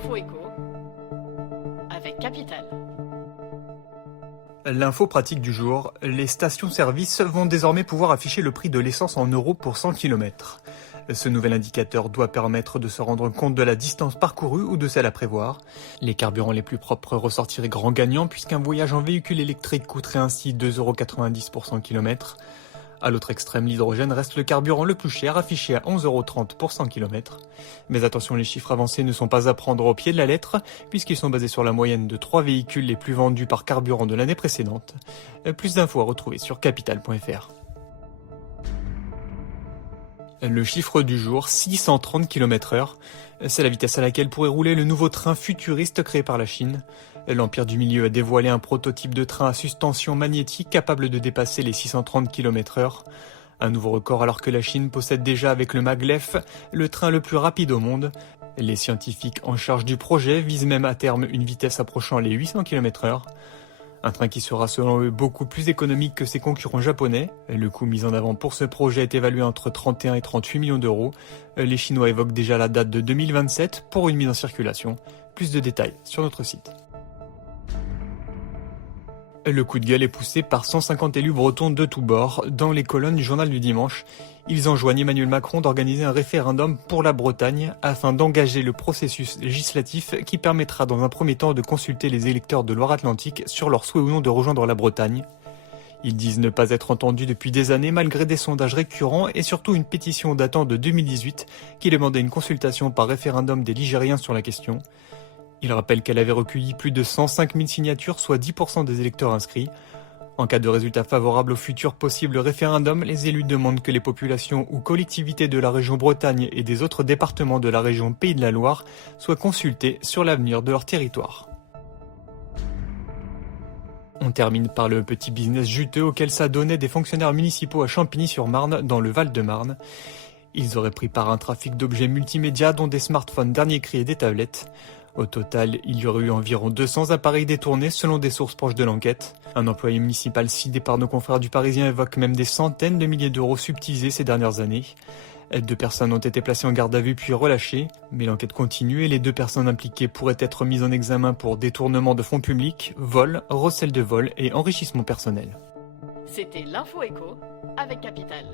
l'info éco avec Capital. L'info pratique du jour, les stations-service vont désormais pouvoir afficher le prix de l'essence en euros pour 100 km. Ce nouvel indicateur doit permettre de se rendre compte de la distance parcourue ou de celle à prévoir. Les carburants les plus propres ressortiraient grand gagnant puisqu'un voyage en véhicule électrique coûterait ainsi 2,90 € pour 100 km. À l'autre extrême, l'hydrogène reste le carburant le plus cher, affiché à 11,30 € pour 100 km. Mais attention, les chiffres avancés ne sont pas à prendre au pied de la lettre, puisqu'ils sont basés sur la moyenne de 3 véhicules les plus vendus par carburant de l'année précédente. Plus d'infos à retrouver sur capital.fr. Le chiffre du jour, 630 km/h. C'est la vitesse à laquelle pourrait rouler le nouveau train futuriste créé par la Chine. L'Empire du Milieu a dévoilé un prototype de train à suspension magnétique capable de dépasser les 630 km/h. Un nouveau record alors que la Chine possède déjà avec le Maglev le train le plus rapide au monde. Les scientifiques en charge du projet visent même à terme une vitesse approchant les 800 km/h. Un train qui sera selon eux beaucoup plus économique que ses concurrents japonais. Le coût mis en avant pour ce projet est évalué entre 31 et 38 millions d'euros. Les Chinois évoquent déjà la date de 2027 pour une mise en circulation. Plus de détails sur notre site. Le coup de gueule est poussé par 150 élus bretons de tous bords. Dans les colonnes du journal du dimanche, ils enjoignent Emmanuel Macron d'organiser un référendum pour la Bretagne afin d'engager le processus législatif qui permettra dans un premier temps de consulter les électeurs de Loire-Atlantique sur leur souhait ou non de rejoindre la Bretagne. Ils disent ne pas être entendus depuis des années malgré des sondages récurrents et surtout une pétition datant de 2018 qui demandait une consultation par référendum des Ligériens sur la question. Il rappelle qu'elle avait recueilli plus de 105 000 signatures, soit 10% des électeurs inscrits. En cas de résultat favorable au futur possible référendum, les élus demandent que les populations ou collectivités de la région Bretagne et des autres départements de la région Pays de la Loire soient consultés sur l'avenir de leur territoire. On termine par le petit business juteux auquel s'adonnaient des fonctionnaires municipaux à Champigny-sur-Marne, dans le Val-de-Marne. Ils auraient pris part à un trafic d'objets multimédia, dont des smartphones dernier cri et des tablettes. Au total, il y aurait eu environ 200 appareils détournés selon des sources proches de l'enquête. Un employé municipal cité par nos confrères du Parisien évoque même des centaines de milliers d'euros subtilisés ces dernières années. 2 personnes ont été placées en garde à vue puis relâchées, mais l'enquête continue et les 2 personnes impliquées pourraient être mises en examen pour détournement de fonds publics, vol, recel de vol et enrichissement personnel. C'était l'info éco avec Capital.